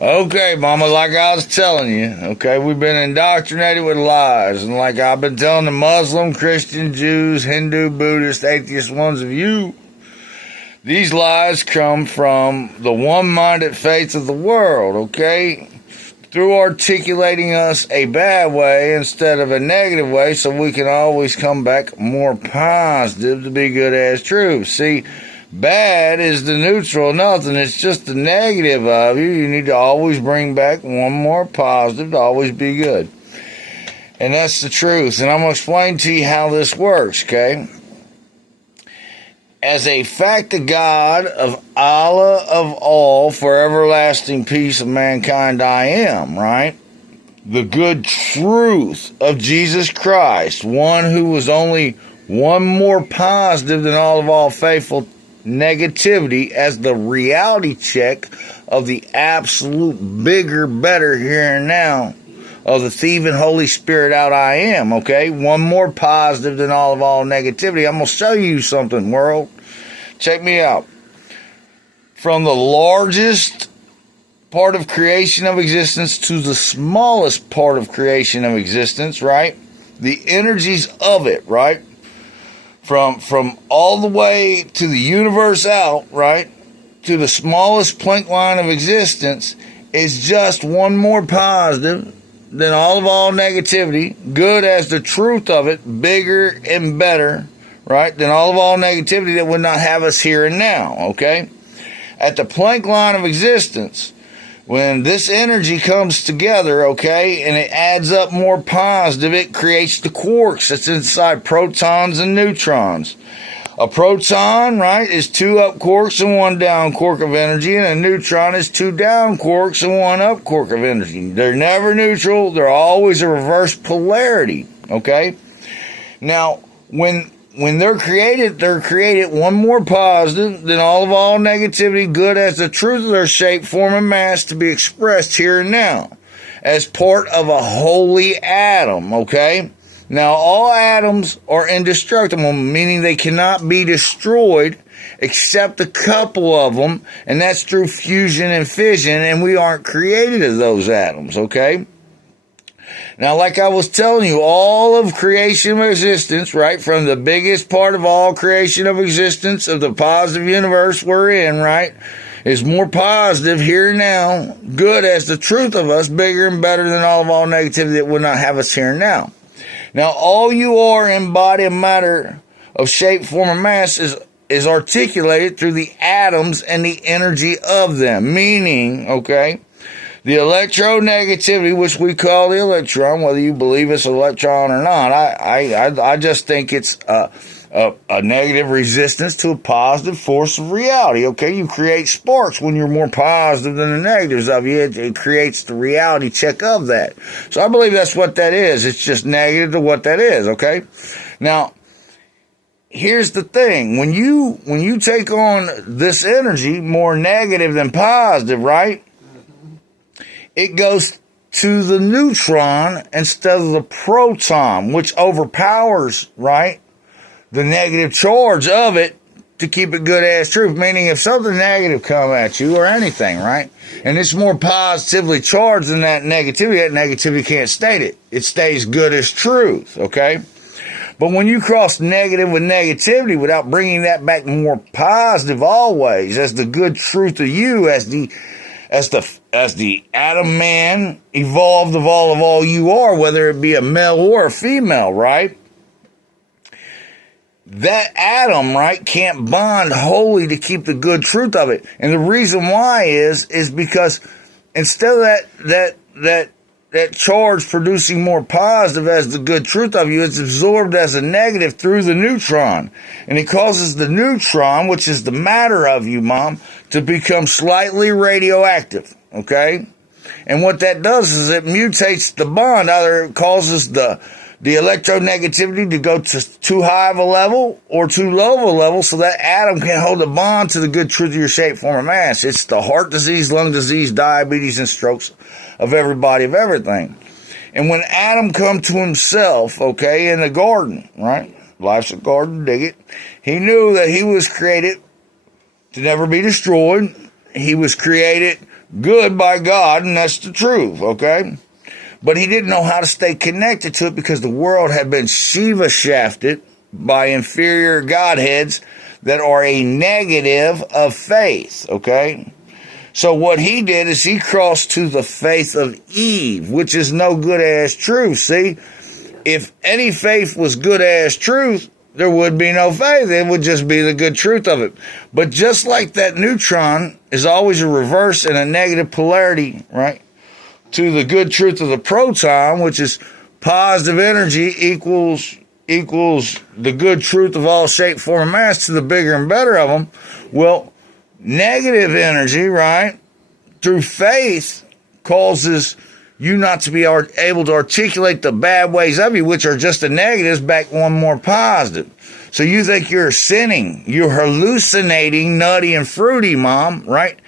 Okay, Mama, like I was telling you, okay, we've been indoctrinated with lies. And like I've been telling the Muslim, Christian, Jews, Hindu, Buddhist, atheist ones of you, these lies come from the one-minded faith of the world, okay? Through articulating us a bad way instead of a negative way so we can always come back more positive to be good as true. See, bad is the neutral nothing. It's just the negative of you. You need to always bring back one more positive to always be good. And that's the truth. And I'm going to explain to you how this works, okay? As a fact of God, of Allah of all, for everlasting peace of mankind I am, right? The good truth of Jesus Christ, one who was only one more positive than all faithful negativity as the reality check of the absolute bigger, better here and now of the thieving Holy Spirit out I am, okay? One more positive than all negativity. I'm going to show you something, world. Check me out. From the largest part of creation of existence to the smallest part of creation of existence, right? The energies of it, right? From all the way to the universe out, right? To the smallest Planck line of existence is just one more positive than all negativity, good as the truth of it, bigger and better, right, than all negativity that would not have us here and now, okay? At the Planck line of existence, when this energy comes together, okay, and it adds up more positive, it creates the quarks that's inside protons and neutrons. A proton, right, is 2 up quarks and 1 down quark of energy, and a neutron is 2 down quarks and 1 up quark of energy. They're never neutral. They're always a reverse polarity, okay? Now, when they're created one more positive than all negativity, good as the truth of their shape, form, and mass to be expressed here and now as part of a holy atom, okay? Now, all atoms are indestructible, meaning they cannot be destroyed except a couple of them, and that's through fusion and fission, and we aren't created as those atoms, okay? Now, like I was telling you, all of creation of existence, right, from the biggest part of all creation of existence of the positive universe we're in, right, is more positive here and now, good as the truth of us, bigger and better than all negativity that would not have us here and now. Now, all you are in body and matter of shape, form, and mass is articulated through the atoms and the energy of them, meaning, okay, the electronegativity, which we call the electron, whether you believe it's an electron or not, I just think it's a negative resistance to a positive force of reality, okay? You create sparks when you're more positive than the negatives of you. It creates the reality check of that. So I believe that's what that is. It's just negative to what that is, okay? Now, here's the thing. When you take on this energy, more negative than positive, right? It goes to the neutron instead of the proton, which overpowers, right, the negative charge of it to keep it good as truth. Meaning if something negative come at you or anything, right, and it's more positively charged than that negativity can't state it. It stays good as truth, okay? But when you cross negative with negativity without bringing that back more positive always, as the good truth of you, as the atom man evolved of all you are, whether it be a male or a female, right? That atom, right, can't bond wholly to keep the good truth of it. And the reason why is because instead of that charge producing more positive as the good truth of you, it's absorbed as a negative through the neutron. And it causes the neutron, which is the matter of you, Mom, to become slightly radioactive, okay? And what that does is it mutates the bond. Either it causes the electronegativity to go to too high of a level or too low of a level so that atom can hold the bond to the good truth of your shape, form, and mass. It's the heart disease, lung disease, diabetes, and strokes of everybody, of everything. And when Adam come to himself, okay, in the garden, right? Life's a garden, dig it. He knew that he was created to never be destroyed. He was created good by God, and that's the truth, okay? But he didn't know how to stay connected to it because the world had been Shiva shafted by inferior godheads that are a negative of faith, okay? So what he did is he crossed to the faith of Eve, which is no good as truth. See, if any faith was good as truth, there would be no faith. It would just be the good truth of it. But just like that neutron is always a reverse and a negative polarity, right, to the good truth of the proton, which is positive energy equals the good truth of all shape, form, and mass to the bigger and better of them. Well, negative energy, right, through faith causes you not to be able to articulate the bad ways of you, which are just the negatives, back one more positive. So you think you're sinning. You're hallucinating, nutty and fruity, Mom, right?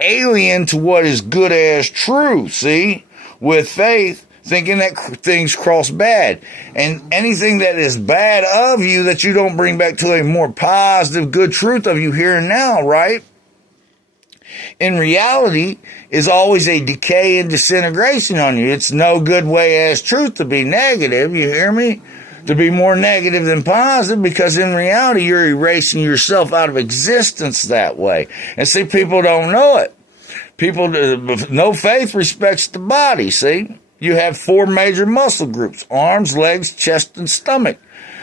Alien to what is good as true, see? With faith, thinking that things cross bad. And anything that is bad of you that you don't bring back to a more positive, good truth of you here and now, right? In reality, is always a decay and disintegration on you. It's no good way as truth to be negative, you hear me? To be more negative than positive, because in reality, you're erasing yourself out of existence that way. And see, people don't know it. People, no faith respects the body, see? You have 4 major muscle groups: arms, legs, chest, and stomach.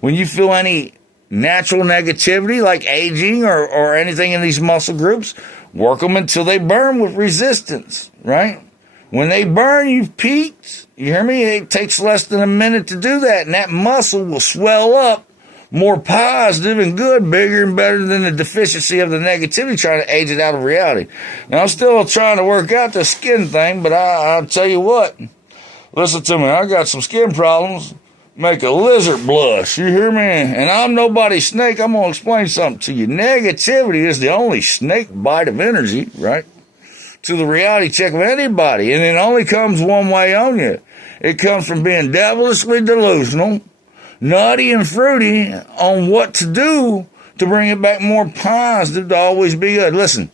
When you feel any natural negativity like aging or anything in these muscle groups, work them until they burn with resistance, right? When they burn, you've peaked. You hear me? It takes less than a minute to do that, and that muscle will swell up more positive and good, bigger and better than the deficiency of the negativity trying to age it out of reality. Now, I'm still trying to work out the skin thing, but I'll tell you what. Listen to me. I got some skin problems. Make a lizard blush. You hear me? And I'm nobody's snake. I'm going to explain something to you. Negativity is the only snake bite of energy, right? To the reality check of anybody. And it only comes one way on you. It comes from being devilishly delusional, nutty and fruity on what to do to bring it back more positive, to always be good. Listen,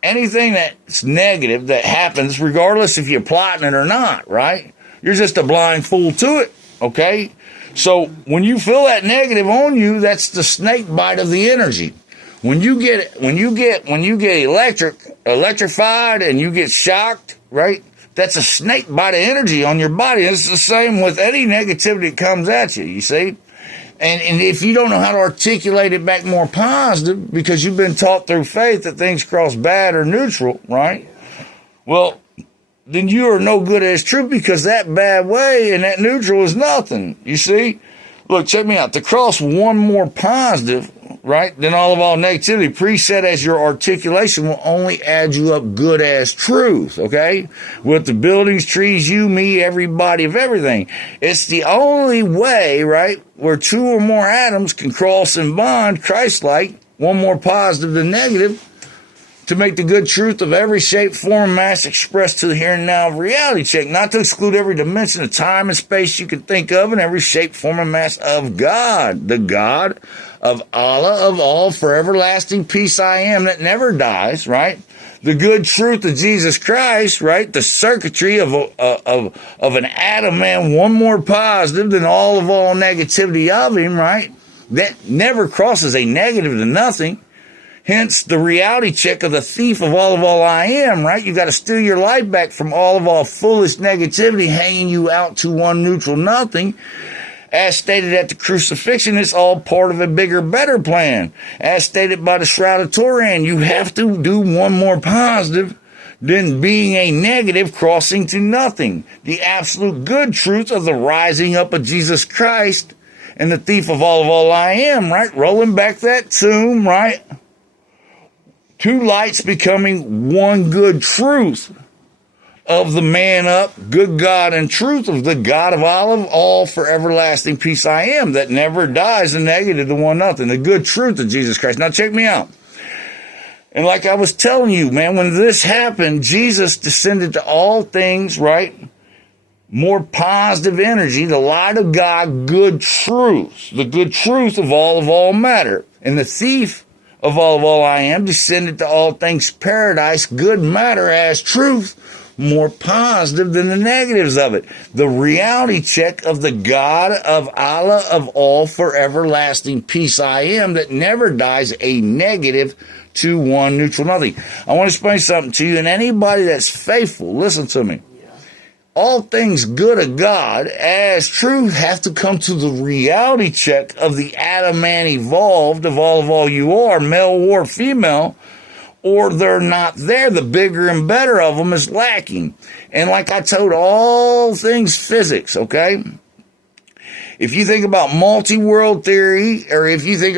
anything that's negative that happens, regardless if you're plotting it or not, right? You're just a blind fool to it. Okay? So when you feel that negative on you, that's the snake bite of the energy. When you get electrified and you get shocked, right? That's a snake bite of energy on your body. It's the same with any negativity that comes at you, you see? And if you don't know how to articulate it back more positive, because you've been taught through faith that things cross bad or neutral, right? Well, then you are no good as true, because that bad way and that neutral is nothing, you see? Look, check me out. To cross one more positive, right, than all negativity, preset as your articulation, will only add you up good as truth, okay? With the buildings, trees, you, me, everybody of everything. It's the only way, right, where 2 or more atoms can cross and bond Christ-like, one more positive than negative, to make the good truth of every shape, form, mass expressed to the here and now of reality check, not to exclude every dimension of time and space you can think of, and every shape, form, and mass of God, the God of Allah, of all, for everlasting peace I am, that never dies, right? The good truth of Jesus Christ, right? The circuitry of an atom man, one more positive than all negativity of him, right? That never crosses a negative to nothing. Hence, the reality check of the thief of all I am, right? You got to steal your life back from all foolish negativity hanging you out to one neutral nothing. As stated at the crucifixion, it's all part of a bigger, better plan. As stated by the Shroud of Turin, you have to do one more positive than being a negative crossing to nothing. The absolute good truth of the rising up of Jesus Christ and the thief of all I am, right? Rolling back that tomb, right? 2 lights becoming one good truth of the man up, good God and truth of the God of olive, all for everlasting peace I am, that never dies, the negative, the one nothing, the good truth of Jesus Christ. Now check me out. And like I was telling you, man, when this happened, Jesus descended to all things, right? More positive energy, the light of God, good truth, the good truth of all matter. And the thief of all I am, descended to all things paradise, good matter as truth, more positive than the negatives of it. The reality check of the God of Allah of all for everlasting peace I am that never dies, a negative to one neutral nothing. I want to explain something to you, and anybody that's faithful, listen to me. All things good of God as truth have to come to the reality check of the Adam man evolved of all you are, male or female, or they're not there. The bigger and better of them is lacking. And like I told, all things physics, okay? If you think about multi-world theory, or if you think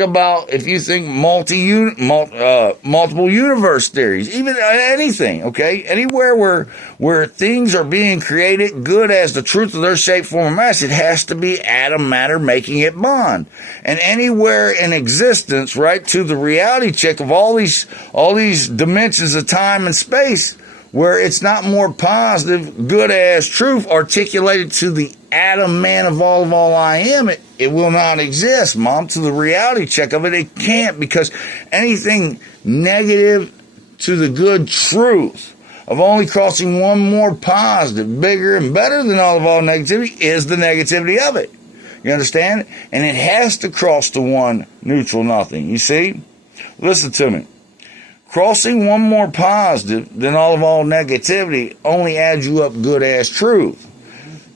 multiple universe theories, even anything, okay? Anywhere where things are being created good as the truth of their shape, form, and mass, it has to be atom matter making it bond. And anywhere in existence, right, to the reality check of all these dimensions of time and space, where it's not more positive, good as truth, articulated to the Adam man of all I am, it will not exist, Mom. To the reality check of it, it can't, because anything negative to the good truth of only crossing one more positive, bigger and better than all negativity is the negativity of it. You understand? And it has to cross to one neutral nothing. You see? Listen to me. Crossing one more positive than all negativity only adds you up good as truth.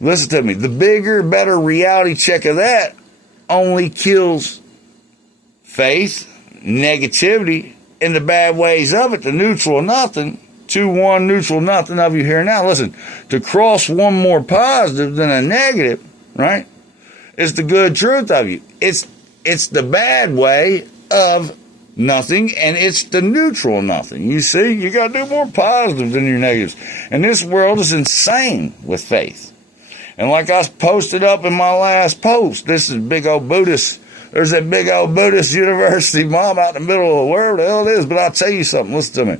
Listen to me. The bigger, better reality check of that only kills faith, negativity, and the bad ways of it, the neutral nothing, to one neutral nothing of you here now. Listen, to cross one more positive than a negative, right, is the good truth of you. It's the bad way of nothing, and it's the neutral nothing. You see, you got to do more positive than your negatives. And this world is insane with faith. And like I posted up in my last post, this is big old Buddhist. There's that big old Buddhist university, Mom, out in the middle of the world. The hell it is. But I'll tell you something. Listen to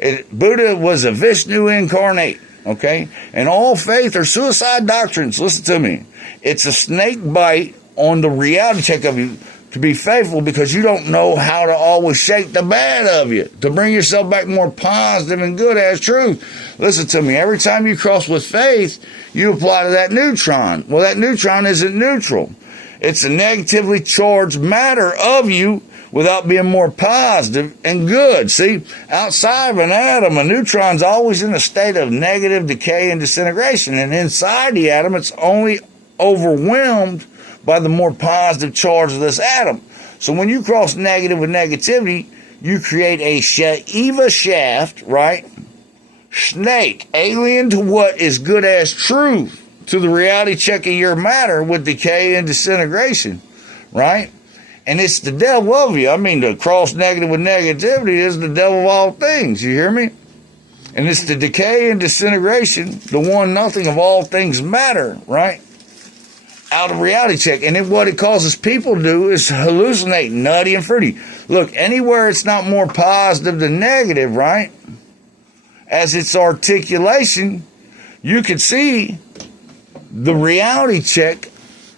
me. Buddha was a Vishnu incarnate, okay? And all faith are suicide doctrines. Listen to me. It's a snake bite on the reality check of you to be faithful, because you don't know how to always shake the bad of you, to bring yourself back more positive and good as truth. Listen to me. Every time you cross with faith, you apply to that neutron. Well, that neutron isn't neutral. It's a negatively charged matter of you without being more positive and good. See, outside of an atom, a neutron's always in a state of negative decay and disintegration. And inside the atom, it's only overwhelmed by the more positive charge of this atom. So when you cross negative with negativity, you create a Shiva shaft, right? Snake, alien to what is good as truth, to the reality check of your matter with decay and disintegration, right? And it's the devil of you. I mean, to cross negative with negativity is the devil of all things. You hear me? And it's the decay and disintegration, the one nothing of all things matter, right? Out of reality check. And then what it causes people to do is hallucinate, nutty and fruity. Look, anywhere it's not more positive than negative, right? As its articulation, you can see the reality check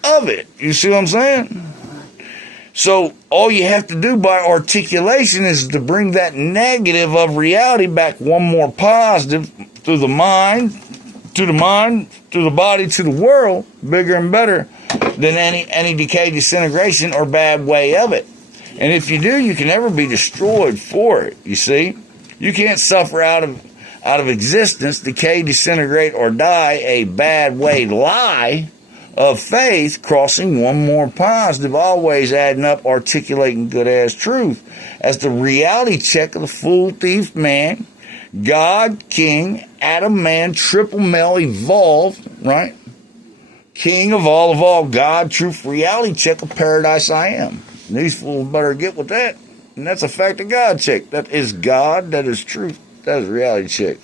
of it. You see what I'm saying? So all you have to do by articulation is to bring that negative of reality back one more positive through the mind, to the mind, to the body, to the world, bigger and better than any decay, disintegration, or bad way of it. And if you do, you can never be destroyed for it, you see? You can't suffer out of existence, decay, disintegrate, or die a bad way lie of faith, crossing one more positive, always adding up, articulating good as truth, as the reality check of the fool, thief, man, God, king, Adam, man, triple male, evolved, right? King of all, God, truth, reality check of paradise I am. And these fools better get with that. And that's a fact of God check. That is God, that is truth, that is reality check.